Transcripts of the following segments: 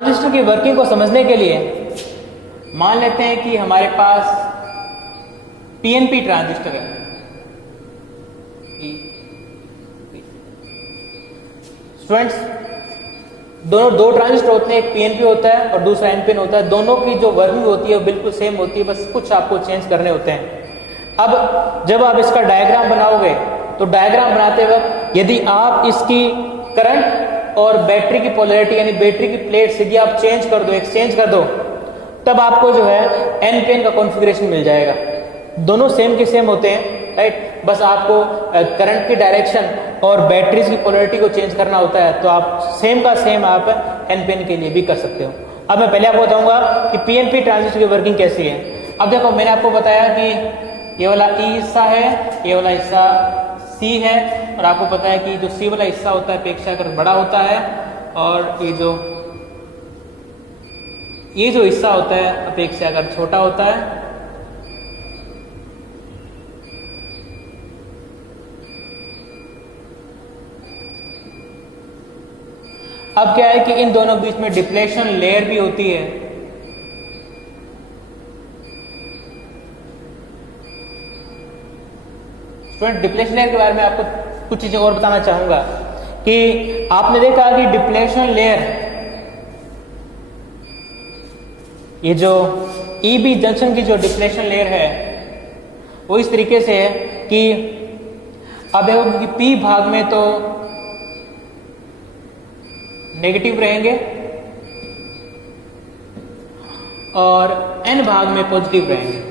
Transistor की working को समझने के लिए मान लेते हैं कि हमारे पास पीएनपी ट्रांजिस्टर है। स्टूडेंट्स, दो ट्रांजिस्टर होते हैं, एक पीएनपी होता है और दूसरा एनपीएन होता है। दोनों की जो वर्किंग होती है वो बिल्कुल सेम होती है, बस कुछ आपको चेंज करने होते हैं। अब जब आप इसका डायग्राम बनाओगे तो डायग्राम बनाते वक्त यदि आप इसकी करंट और बैटरी की पोलैरिटी यानी बैटरी की प्लेट्स यदि आप चेंज कर दो, एक्सचेंज कर दो, तब आपको जो है एनपीएन का कॉन्फ़िगरेशन मिल जाएगा। दोनों सेम के सेम होते हैं, राइट। बस आपको करंट की डायरेक्शन और बैटरीज की पोलैरिटी को चेंज करना होता है, तो आप सेम का सेम आप एनपीएन के लिए भी कर सकते हो। अब मैं पहले आपको बताऊंगा कि पीएनपी ट्रांजिस्टर की वर्किंग कैसी है। अब देखो, मैंने आपको बताया कि ये वाला ई हिस्सा है, ये वाला हिस्सा सी है, और आपको पता है कि जो सी वाला हिस्सा होता है अपेक्षाकृत बड़ा होता है, और ये जो हिस्सा होता है अपेक्षाकृत छोटा होता है। अब क्या है कि इन दोनों बीच में डिप्लेशन लेयर भी होती है। स्टूडेंट, डिप्लेशन लेयर के बारे में आपको कुछ चीजें और बताना चाहूंगा कि आपने देखा कि डिप्लेशन लेयर, ये जो ईबी जंक्शन की जो डिप्लेशन लेयर है वो इस तरीके से है कि अब देखो कि पी भाग में तो नेगेटिव रहेंगे और एन भाग में पॉजिटिव रहेंगे।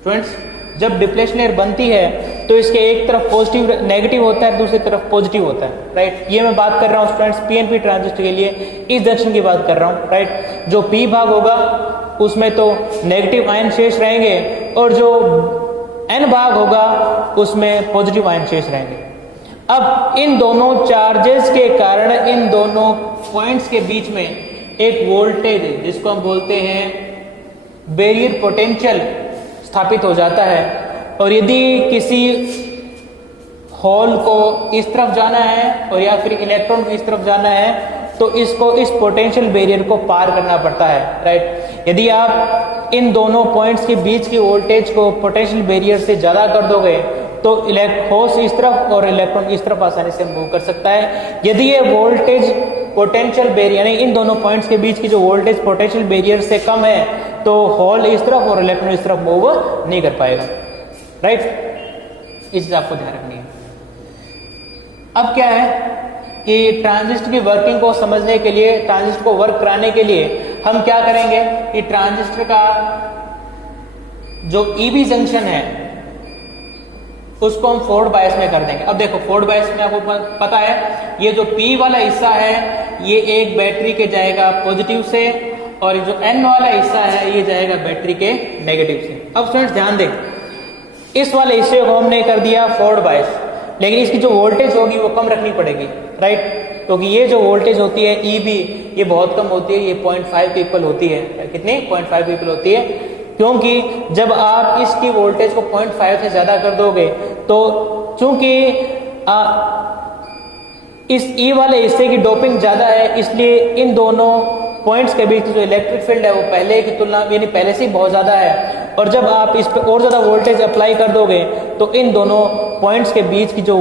स्टूडेंट्स, जब डिप्लेशन लेयर बनती है तो इसके एक तरफ पॉजिटिव नेगेटिव होता है, दूसरी तरफ पॉजिटिव होता है, राइट। ये मैं बात कर रहा हूं स्टूडेंट्स पीएनपी ट्रांजिस्टर के लिए, इस जंक्शन की बात कर रहा हूं, राइट। जो पी भाग होगा उसमें तो नेगेटिव आयन शेष रहेंगे और जो एन भाग होगा उसमें पॉजिटिव आयन शेष रहेंगे। अब इन दोनों चार्जेस के कारण इन दोनों पॉइंट्स के बीच में एक वोल्टेज जिसको हम बोलते हैं बैरियर पोटेंशियल स्थापित हो जाता है। और यदि किसी होल को इस तरफ जाना है और या फिर इलेक्ट्रॉन को इस तरफ जाना है तो इसको इस पोटेंशियल बैरियर को पार करना पड़ता है, राइट। यदि आप इन दोनों पॉइंट्स के बीच की वोल्टेज को पोटेंशियल बैरियर से ज्यादा कर दोगे तो होल्स इस तरफ और इलेक्ट्रॉन इस तरफ आसानी से मूव कर सकता है। यदि ये वोल्टेज पोटेंशियल बैरियर यानी इन दोनों पॉइंट्स के बीच की जो वोल्टेज पोटेंशियल बैरियर से कम है तो होल इस तरफ और इलेक्ट्रॉन इस तरफ मूव नहीं कर पाएगा, राइट। इस चीज आपको ध्यान रखनी है। अब क्या है कि ट्रांजिस्टर की वर्किंग को समझने के लिए, ट्रांजिस्टर को वर्क कराने के लिए हम क्या करेंगे कि ट्रांजिस्टर का जो ईबी जंक्शन है उसको हम फोर्ड बायस में कर देंगे। अब देखो, फोर्ड बायस में आपको पता है ये जो पी वाला हिस्सा है ये एक बैटरी के जाएगा पॉजिटिव से और जो एन वाला हिस्सा है ये जाएगा बैटरी के नेगेटिव से। अब स्टूडेंट्स ध्यान दें, इस वाले हिस्से को हमने कर दिया फोर्ड बायस, लेकिन इसकी जो वोल्टेज होगी वो कम रखनी पड़ेगी, राइट। क्योंकि ये जो वोल्टेज होती है ईबी ये बहुत कम होती है, ये 0.5 के इक्वल होती है। कितनी? 0.5 के इक्वल होती है, क्योंकि जब आप इसकी वोल्टेज को 0.5 से ज्यादा कर दोगे तो चूंकि इस ई वाले हिस्से की डोपिंग ज्यादा है इसलिए इन दोनों पॉइंट्स के बीच जो इलेक्ट्रिक फील्ड है वो पहले की तुलना में यानी पहले से ही बहुत ज्यादा है, और जब आप इस पे और ज्यादा वोल्टेज अप्लाई कर दोगे तो इन दोनों पॉइंट्स के बीच की जो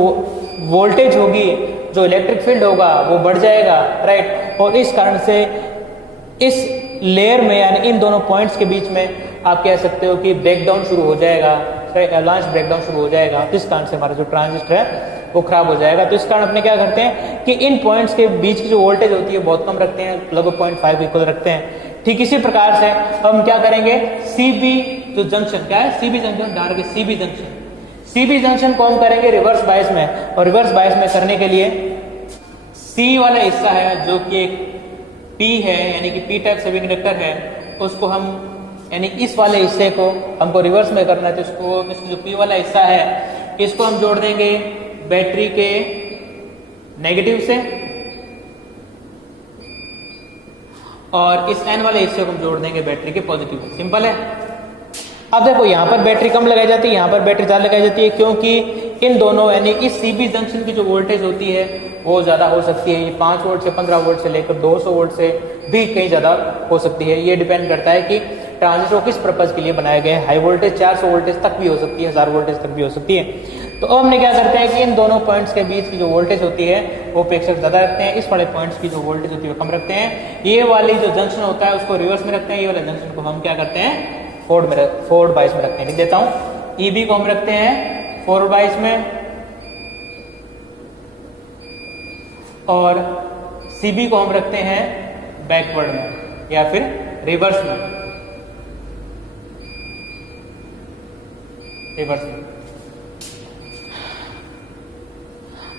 वोल्टेज होगी, जो इलेक्ट्रिक फील्ड होगा वो बढ़ जाएगा, राइट। और इस कारण से इस लेयर में यानी इन दोनों पॉइंट्स के बीच में आप कह सकते हो कि ब्रेकडाउन शुरू हो जाएगा, एवलांच ब्रेकडाउन शुरू हो जाएगा। इस कारण से हमारा जो ट्रांजिस्टर है वो खराब हो जाएगा। तो इस कारण अपने क्या करते हैं कि इन पॉइंट्स के बीच की जो वोल्टेज होती है बहुत कम रखते हैं, लगभग 0.5 इक्वल रखते हैं। ठीक इसी प्रकार से हम क्या करेंगे, सीबी जो जंक्शन क्या है, सीबी जंक्शन डाल के सीबी जंक्शन को हम करेंगे रिवर्स बायस में। और रिवर्स बायस में करने के लिए सी वाला हिस्सा है जो कि एक पी है यानी कि पी टाइप सेमीकंडक्टर है, उसको हम यानी इस वाले हिस्से को हमको रिवर्स में करना है तो इसको जो पी वाला हिस्सा है इसको हम जोड़ देंगे बैटरी के नेगेटिव से और इस एन वाले हिस्से को हम जोड़ देंगे बैटरी के पॉजिटिव से। सिंपल है। अब देखो, यहां पर बैटरी कम लगाई जाती है, यहां पर बैटरी ज्यादा लगाई जाती है, क्योंकि इन दोनों यानी इस सीबी जंक्शन की जो वोल्टेज होती है वो ज़्यादा हो सकती है। ये 5 वोल्ट से 15 वोल्ट से लेकर 200 वोल्ट से भी कहीं ज़्यादा हो सकती है। ये डिपेंड करता है कि ट्रांजिस्टर किस पर्पज़ के लिए बनाए गए हैं। हाई वोल्टेज 400 वोल्टेज तक भी हो सकती है, 1000 वोल्टेज तक भी हो सकती है। तो अब हमने क्या करते हैं कि इन दोनों पॉइंट्स के बीच की जो वोल्टेज होती है वो अपेक्षाकृत ज़्यादा रखते हैं, इस वाले पॉइंट्स की जो वोल्टेज होती है वो कम रखते हैं। ये वाली जो जंक्शन होता है उसको रिवर्स में रखते हैं, ये वाले जंक्शन को हम क्या करते हैं फॉरवर्ड बायस में रखते हैं। लिख देता हूँ, ईबी को हम रखते हैं फॉरवर्ड बायस में और सीबी को हम रखते हैं बैकवर्ड में या फिर रिवर्स में।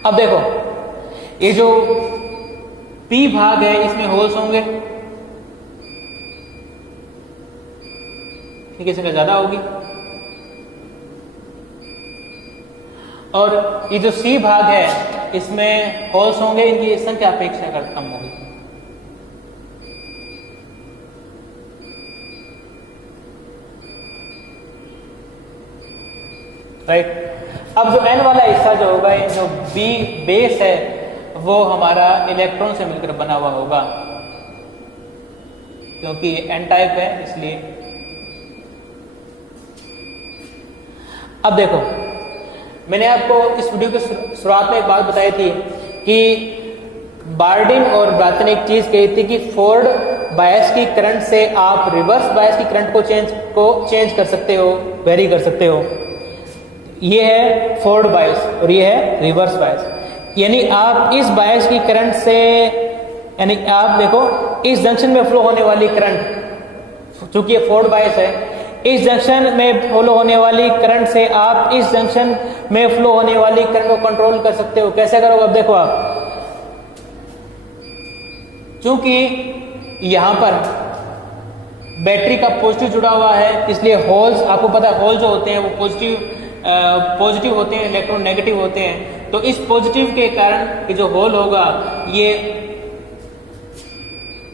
अब देखो ये जो पी भाग है इसमें होल्स होंगे, ठीक है, संख्या ज्यादा होगी। और ये जो सी भाग है इसमें होल्स होंगे, इनकी संख्या अपेक्षाकृत कम होगी। राइट। अब जो एन वाला हिस्सा जो होगा, ये जो बी बेस है वो हमारा इलेक्ट्रॉन से मिलकर बना हुआ होगा, क्योंकि एन टाइप है इसलिए। अब देखो मैंने आपको इस वीडियो की शुरुआत में एक बात बताई थी कि बार्डिन और ब्रातन एक चीज कही थी कि फॉरवर्ड बायस की करंट से आप रिवर्स बायस की करंट को चेंज कर सकते हो, वेरी कर सकते हो। ये है फॉरवर्ड बायस और ये है रिवर्स बायस। यानी आप इस बायस की करंट से, यानी आप देखो इस जंक्शन में फ्लो होने वाली करंट, चूंकि ये फॉरवर्ड बायस है, इस जंक्शन में फ्लो होने वाली करंट से आप इस जंक्शन में फ्लो होने वाली करंट को कंट्रोल कर सकते हो। कैसे करोगे? अब देखो आप, चूंकि यहां पर बैटरी का पॉजिटिव जुड़ा हुआ है इसलिए होल्स, आपको पता है होल जो होते हैं वो पॉजिटिव होते हैं, इलेक्ट्रॉन नेगेटिव होते हैं। तो इस पॉजिटिव के कारण ये जो होल होगा ये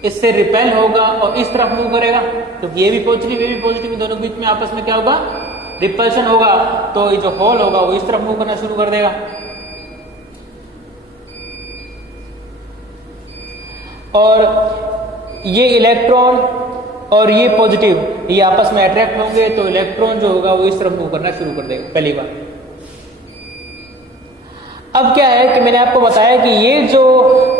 इससे रिपेल होगा और इस तरफ मूव करेगा, तो ये भी पॉजिटिव ये भी पॉजिटिव, दोनों के बीच में आपस में क्या होगा? रिपल्शन होगा। तो ये जो होल होगा वो इस तरफ मूव करना शुरू कर देगा और ये इलेक्ट्रॉन और ये पॉजिटिव ये आपस में अट्रैक्ट होंगे, तो इलेक्ट्रॉन जो होगा वो इस तरफ मूव करना शुरू कर देगा, पहली बार। अब क्या है कि मैंने आपको बताया कि ये जो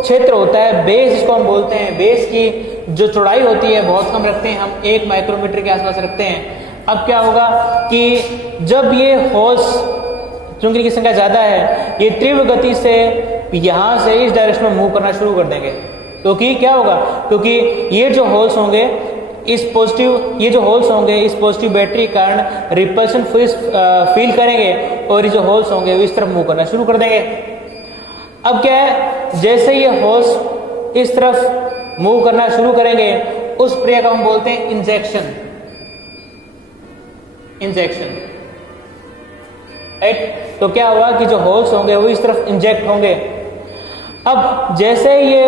क्षेत्र होता है बेस, इसको हम बोलते हैं, बेस की जो चौड़ाई होती है बहुत कम रखते हैं हम, 1 माइक्रोमीटर के आसपास रखते हैं। अब क्या होगा कि जब ये होल्स, चूंकि इनकी संख्या ज्यादा है, ये तीव्र गति से यहां से इस डायरेक्शन में मूव करना शुरू कर देंगे, तो कि क्या होगा? क्योंकि ये जो होल्स होंगे इस पॉजिटिव, ये जो होल्स होंगे इस पॉजिटिव बैटरी के कारण रिपल्शन फील करेंगे और ये जो होल्स होंगे वो इस तरफ मूव करना शुरू कर देंगे। अब क्या है, जैसे ये होल्स इस तरफ मूव करना शुरू करेंगे उस प्रक्रिया को हम बोलते हैं इंजेक्शन। राइट। तो क्या हुआ कि जो होल्स होंगे वो इस तरफ इंजेक्ट होंगे। अब जैसे ये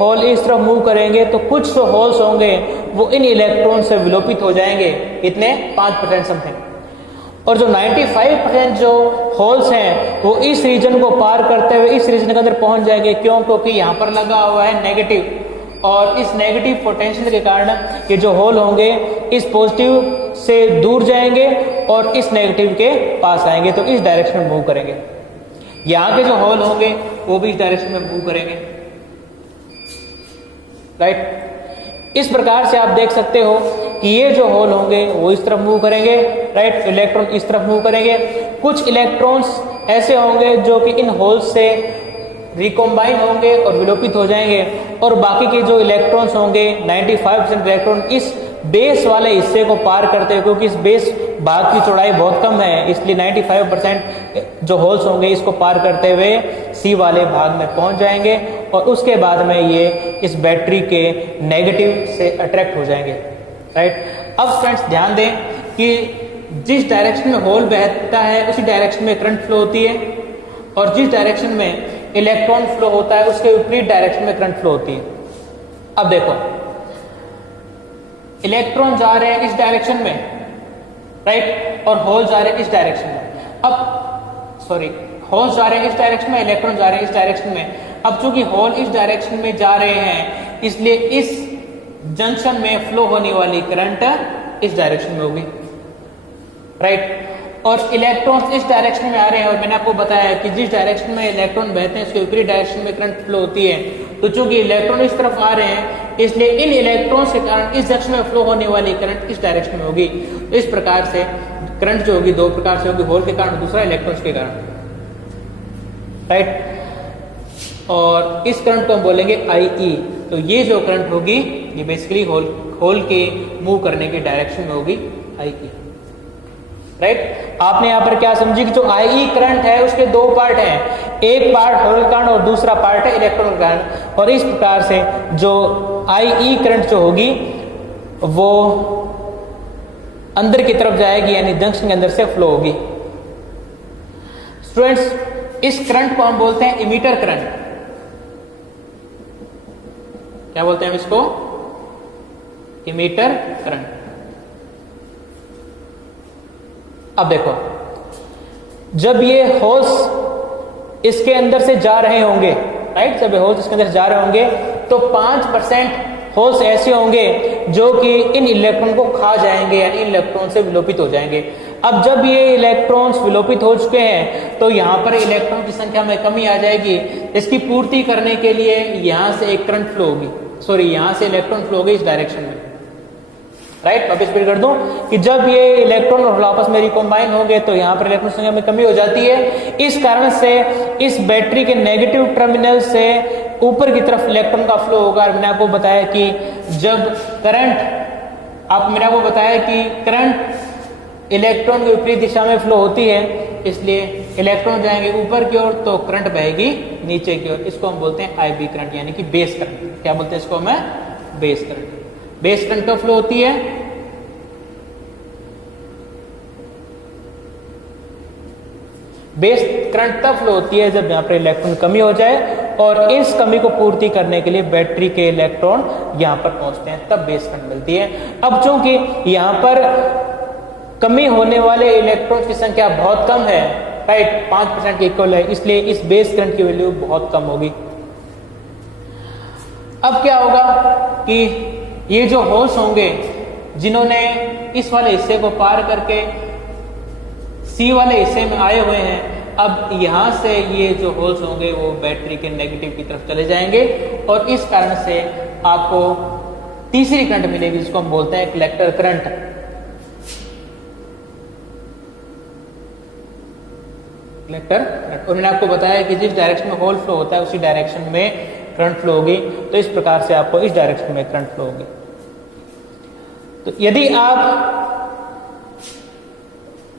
होल इस तरफ मूव करेंगे तो कुछ जो होल्स होंगे वो इन इलेक्ट्रॉन से विलोपित हो जाएंगे, इतने 5% समथिंग। और जो 95% जो होल्स हैं वो इस रीजन को पार करते हुए इस रीजन के अंदर पहुंच जाएंगे। क्यों? क्योंकि यहाँ पर लगा हुआ है नेगेटिव, और इस नेगेटिव पोटेंशियल के कारण ये जो होल होंगे इस पॉजिटिव से दूर जाएंगे और इस नेगेटिव के पास आएंगे, तो इस डायरेक्शन में मूव करेंगे। यहाँ के जो होल होंगे वो भी इस डायरेक्शन में मूव करेंगे। राइट। इस प्रकार से आप देख सकते हो कि ये जो होल होंगे वो इस तरफ मूव करेंगे, राइट, इलेक्ट्रॉन इस तरफ मूव करेंगे। कुछ इलेक्ट्रॉन्स ऐसे होंगे जो कि इन होल्स से रिकॉम्बाइन होंगे और विलोपित हो जाएंगे, और बाकी के जो इलेक्ट्रॉन्स होंगे 95% इलेक्ट्रॉन इस बेस वाले हिस्से को पार करते हैं, क्योंकि इस बेस भाग की चौड़ाई बहुत कम है, इसलिए 95% जो होल्स होंगे इसको पार करते हुए सी वाले भाग में पहुंच जाएंगे और उसके बाद में ये इस बैटरी के नेगेटिव से अट्रैक्ट हो जाएंगे। राइट। अब फ्रेंड्स ध्यान दें कि जिस डायरेक्शन में होल बहता है उसी डायरेक्शन में करंट फ्लो होती है, और जिस डायरेक्शन में इलेक्ट्रॉन फ्लो होता है उसके विपरीत डायरेक्शन में करंट फ्लो होती है। अब देखो इलेक्ट्रॉन जा रहे हैं इस डायरेक्शन में, राइट, और होल जा रहे हैं इस डायरेक्शन में। अब सॉरी होल्स जा रहे हैं इस डायरेक्शन में, इलेक्ट्रॉन जा रहे हैं इस डायरेक्शन में। अब चूंकि होल इस डायरेक्शन में जा रहे हैं इसलिए इस जंक्शन में फ्लो होने वाली करंट इस डायरेक्शन में होगी, राइट। और इलेक्ट्रॉन्स इस डायरेक्शन में आ रहे हैं और मैंने आपको बताया कि जिस डायरेक्शन में इलेक्ट्रॉन बहते हैं उसके विपरीत डायरेक्शन में करंट फ्लो होती है। तो चूंकि इलेक्ट्रॉन इस तरफ आ रहे हैं इसलिए इन इलेक्ट्रॉन्स के कारण इस जंक्शन में फ्लो होने वाली करंट इस डायरेक्शन में होगी। इस प्रकार से करंट जो होगी दो प्रकार से होगी, होल के कारण, दूसरा इलेक्ट्रॉन्स के कारण, राइट। और इस करंट को हम बोलेंगे IE। तो ये जो करंट होगी ये बेसिकली होल के मूव करने की डायरेक्शन में होगी, IE, राइट। आपने यहां पर क्या समझी कि जो IE करंट है उसके दो पार्ट हैं, एक पार्ट होल का करंट और दूसरा पार्ट है इलेक्ट्रॉन करंट। और इस प्रकार से जो IE करंट जो होगी वो अंदर की तरफ जाएगी, यानी जंक्शन के अंदर से फ्लो होगी। स्टूडेंट्स, इस करंट को हम बोलते हैं इमीटर करंट। क्या बोलते हैं हम इसको? Emitter current. अब देखो, जब ये होल्स इसके अंदर से जा रहे होंगे, राइट, जब ये होल्स इसके अंदर जा रहे होंगे तो 5% होल्स ऐसे होंगे जो कि इन इलेक्ट्रॉन को खा जाएंगे, यानी इन इलेक्ट्रॉन से विलोपित हो जाएंगे। अब जब ये इलेक्ट्रॉन्स विलोपित हो चुके हैं तो यहां पर इलेक्ट्रॉन की संख्या में कमी आ जाएगी। इसकी पूर्ति करने के लिए यहां से एक करंट फ्लो होगी, सॉरी यहां से इलेक्ट्रॉन फ्लो होगी इस डायरेक्शन में, राइट। वापस रिपीट कर दूं कि जब ये इलेक्ट्रॉन और आपस में रिकॉम्बाइन होंगे तो यहां पर इलेक्ट्रॉन संख्या में कमी हो जाती है। इस कारण से इस बैटरी के नेगेटिव टर्मिनल से ऊपर की तरफ इलेक्ट्रॉन का फ्लो होगा। और मैंने आपको बताया कि जब मैंने आपको बताया कि करंट इलेक्ट्रॉन के विपरीत दिशा में फ्लो होती है, इसलिए इलेक्ट्रॉन जाएंगे ऊपर की ओर तो करंट बहेगी नीचे की ओर। इसको हम बोलते हैं IB करंट, यानी कि बेस करंट। क्या बोलते हैं इसको? हमें बेस करंट। बेस करंट कब फ्लो होती है? बेस करंट तब फ्लो होती है जब यहां पर इलेक्ट्रॉन कमी हो जाए और इस कमी को पूर्ति करने के लिए बैटरी के इलेक्ट्रॉन यहां पर पहुंचते हैं, तब बेस करंट मिलती है। अब चूंकि यहां पर कमी होने वाले इलेक्ट्रॉन की संख्या बहुत कम है, राइट, 5% के इक्वल है, इसलिए इस बेस करंट की वैल्यू बहुत कम होगी। अब क्या होगा कि ये जो होल्स होंगे जिन्होंने इस वाले हिस्से को पार करके C वाले हिस्से में आए हुए हैं, अब यहां से ये जो होल्स होंगे वो बैटरी के नेगेटिव की तरफ चले जाएंगे और इस कारण से आपको तीसरी करंट मिलेगी जिसको हम बोलते हैं कलेक्टर करंट। Collector current. और मैंने आपको बताया कि जिस डायरेक्शन में होल फ्लो होता है उसी डायरेक्शन में करंट फ्लो होगी। तो इस प्रकार से आपको इस डायरेक्शन में करंट फ्लो होगी। तो यदि आप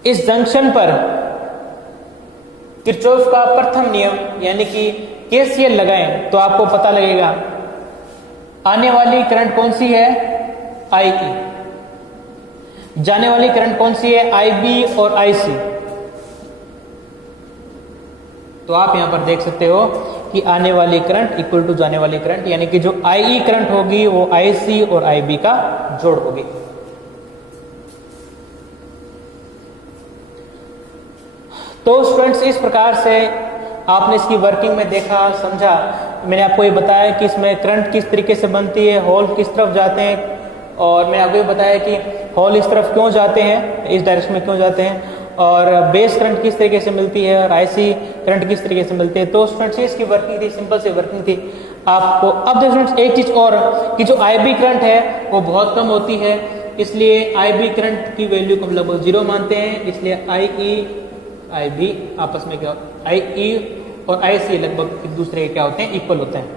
इस जंक्शन पर किरचॉफ का प्रथम नियम यानी कि KCL लगाएं तो आपको पता लगेगा आने वाली करंट कौन सी है? IE। जाने वाली करंट कौन सी है? IB और IC। तो आप यहां पर देख सकते हो कि आने वाली करंट इक्वल टू जाने वाली करंट, यानी कि जो IE करंट होगी वो IC और IB का जोड़ होगी। तो स्टूडेंट्स, इस प्रकार से आपने इसकी वर्किंग में देखा, समझा। मैंने आपको ये बताया कि इसमें करंट किस तरीके से बनती है, होल किस तरफ जाते हैं, और मैंने आपको ये बताया कि होल इस तरफ क्यों जाते हैं, इस डायरेक्शन में क्यों जाते हैं, और बेस करंट किस तरीके से मिलती है और IC करंट किस तरीके से मिलती है। तो स्टूडेंट्स, इसकी वर्किंग थी, सिंपल सी वर्किंग थी आपको। अब देखो स्टूडेंट्स, एक चीज और कि जो IB करंट है वो बहुत कम होती है, इसलिए IB करंट की वैल्यू को हम लगभग 0 मानते हैं। इसलिए IE IB आपस में क्या, IE और IC लगभग एक दूसरे के क्या होते हैं? इक्वल होते हैं,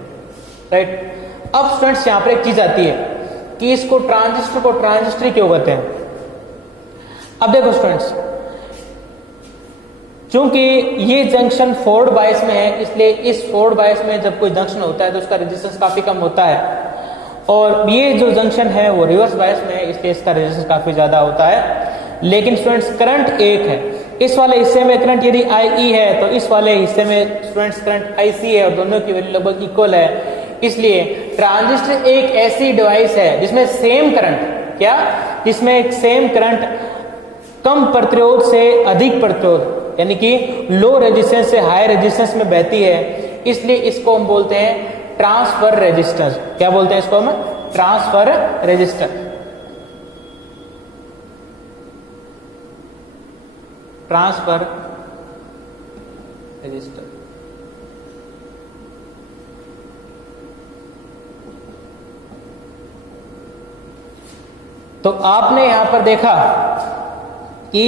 राइट। अब स्टूडेंट्स, यहां पर एक चीज आती है कि इसको ट्रांजिस्टर को ट्रांजिस्टर क्यों कहते हैं। अब देखो स्टूडेंट्स, चूंकि ये जंक्शन फॉरवर्ड बायस में है, इसलिए इस फॉरवर्ड बायस में जब कोई जंक्शन होता है तो उसका रेजिस्टेंस काफी कम होता है, और ये जो जंक्शन है वो रिवर्स बायस में है, इसलिए इसका रेजिस्टेंस काफी ज्यादा होता है। लेकिन स्टूडेंट्स, करंट एक है। इस वाले हिस्से में करंट यदि IE है तो इस वाले हिस्से में स्टूडेंट्स करंट IC है, और दोनों की वैल्यू लगभग इक्वल है। इसलिए ट्रांजिस्टर एक ऐसी डिवाइस है जिसमें सेम करंट जिसमें एक सेम करंट कम प्रतिरोध से अधिक प्रतिरोध यानी कि लो रेजिस्टेंस से हाई रेजिस्टेंस में बहती है, इसलिए इसको हम बोलते हैं ट्रांसफर रेजिस्टेंस। क्या बोलते हैं इसको हम? Transfer resistance. Transfer resistance. तो आपने यहां पर देखा कि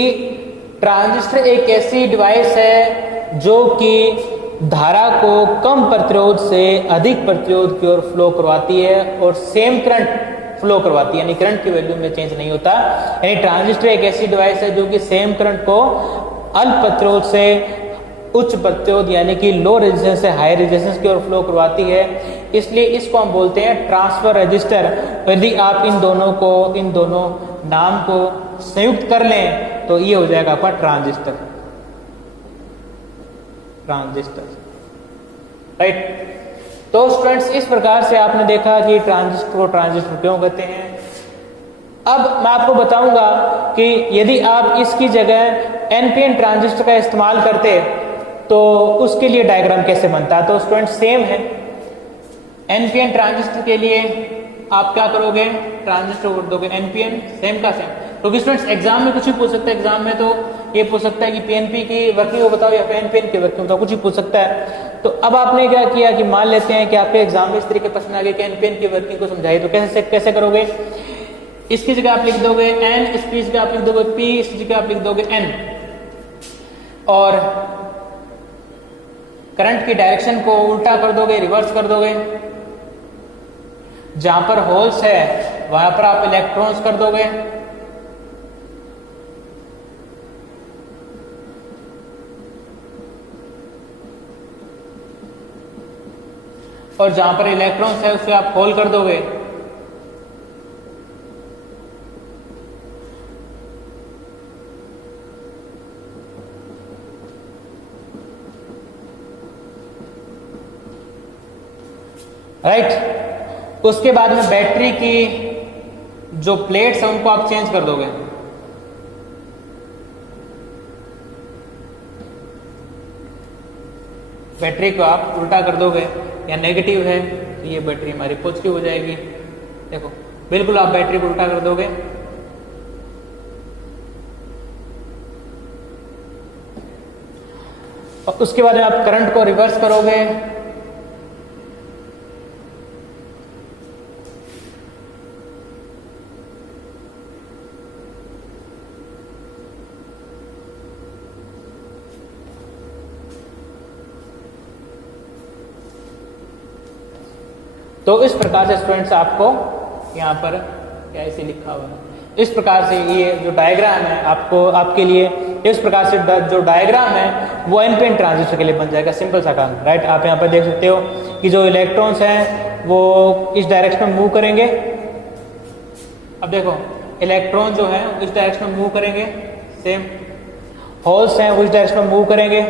ट्रांजिस्टर एक ऐसी डिवाइस है जो कि धारा को कम प्रतिरोध से अधिक प्रतिरोध की ओर फ्लो करवाती है और सेम करंट फ्लो करवाती है, यानी करंट की वैल्यू में चेंज नहीं होता। यानी ट्रांजिस्टर एक ऐसी डिवाइस है जो कि सेम करंट को अल्प प्रतिरोध से उच्च प्रतिरोध यानी कि लो रेजिस्टेंस से हाई रेजिस्टेंस की ओर फ्लो करवाती है, इसलिए इसको हम बोलते हैं ट्रांसफर रजिस्टर। यदि आप इन दोनों नाम को संयुक्त कर लें तो ये हो जाएगा आपका ट्रांजिस्टर। राइट। तो स्टूडेंट्स, इस प्रकार से आपने देखा कि ट्रांजिस्टर को ट्रांजिस्टर क्यों कहते हैं। अब मैं आपको बताऊंगा कि यदि आप इसकी जगह एनपीएन ट्रांजिस्टर का इस्तेमाल करते तो उसके लिए डायग्राम कैसे बनता है। तो स्टूडेंट्स सेम है, एनपीएन ट्रांजिस्टर के लिए आप क्या करोगे, ट्रांजिस्टर वोल्ट दोगे एनपीएन, सेम का सेम। क्योंकि स्टूडेंट्स एग्जाम में कुछ भी पूछ सकता है, एग्जाम में तो ये पूछ सकता है कि पीएनपी की वर्किंग को बताओ या एनपीएन की वर्किंग बताओ, कुछ भी पूछ सकता है। तो अब आपने क्या किया कि मान लेते हैं कि आपके एग्जाम में इस तरीके प्रश्न आ गए कि एनपीएन की वर्किंग को समझाइए, तो कैसे करोगे। इसकी जगह आप लिख दोगे एन, इसकी जगह आप लिख दोगे पी, इसकी जगह आप लिख दोगे एन, और करंट की डायरेक्शन को उल्टा कर दोगे, रिवर्स कर दोगे। जहां पर होल्स है वहां पर आप इलेक्ट्रॉन्स कर दोगे, और जहां पर इलेक्ट्रॉन्स है उसे आप होल कर दोगे। राइट। उसके बाद में बैटरी की जो प्लेट्स है उनको आप चेंज कर दोगे। बैटरी को आप उल्टा कर दोगे, या नेगेटिव है तो ये बैटरी हमारी पॉजिटिव हो जाएगी। देखो बिल्कुल आप बैटरी को उल्टा कर दोगे। और उसके बाद आप करंट को रिवर्स करोगे, तो इस प्रकार से स्टूडेंट्स आपको यहाँ पर क्या ऐसे लिखा हुआ है, इस प्रकार से ये जो डायग्राम है आपको आपके लिए इस प्रकार से जो डायग्राम है वो एनपीएन ट्रांजिस्टर के लिए बन जाएगा। सिंपल सा काम। राइट। आप यहाँ पर देख सकते हो कि जो इलेक्ट्रॉन्स हैं वो इस डायरेक्शन में मूव करेंगे। अब देखो इलेक्ट्रॉन जो है इस डायरेक्शन में मूव करेंगे, सेम होल्स हैं वो इस डायरेक्शन में मूव करेंगे।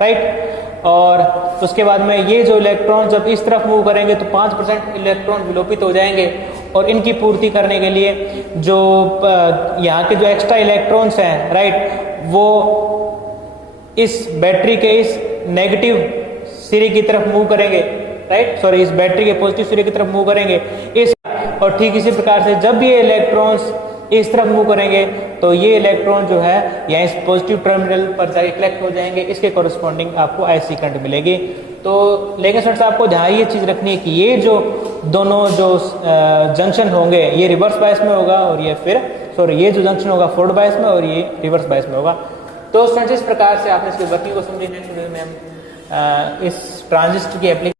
राइट। और उसके बाद में ये जो इलेक्ट्रॉन जब इस तरफ मूव करेंगे तो 5% इलेक्ट्रॉन विलोपित हो जाएंगे, और इनकी पूर्ति करने के लिए जो यहाँ के जो एक्स्ट्रा इलेक्ट्रॉन्स हैं, राइट, वो इस बैटरी के इस नेगेटिव सिरे की तरफ मूव करेंगे। राइट, सॉरी, इस बैटरी के पॉजिटिव सिरे की तरफ मूव करेंगे इस, और ठीक इसी प्रकार से जब ये इलेक्ट्रॉन्स इस तरफ मूव करेंगे तो ये इलेक्ट्रॉन जो है यहाँ इस पॉजिटिव टर्मिनल पर जाके कलेक्ट हो जाएंगे, इसके कॉरेस्पॉन्डिंग आपको आईसी करंट मिलेगी। तो लेकिन सर आपको ध्यान ये चीज रखनी है कि ये जो दोनों जो जंक्शन होंगे ये रिवर्स बायस में होगा, और ये ये जो जंक्शन होगा फॉरवर्ड बायस में और ये रिवर्स बायस में होगा। तो स्टूडेंट्स इस प्रकार से आपने इसकी वर्किंग को समझी। नेक्स्ट वीडियो में हम इस ट्रांजिस्टर की एप्लीकेशन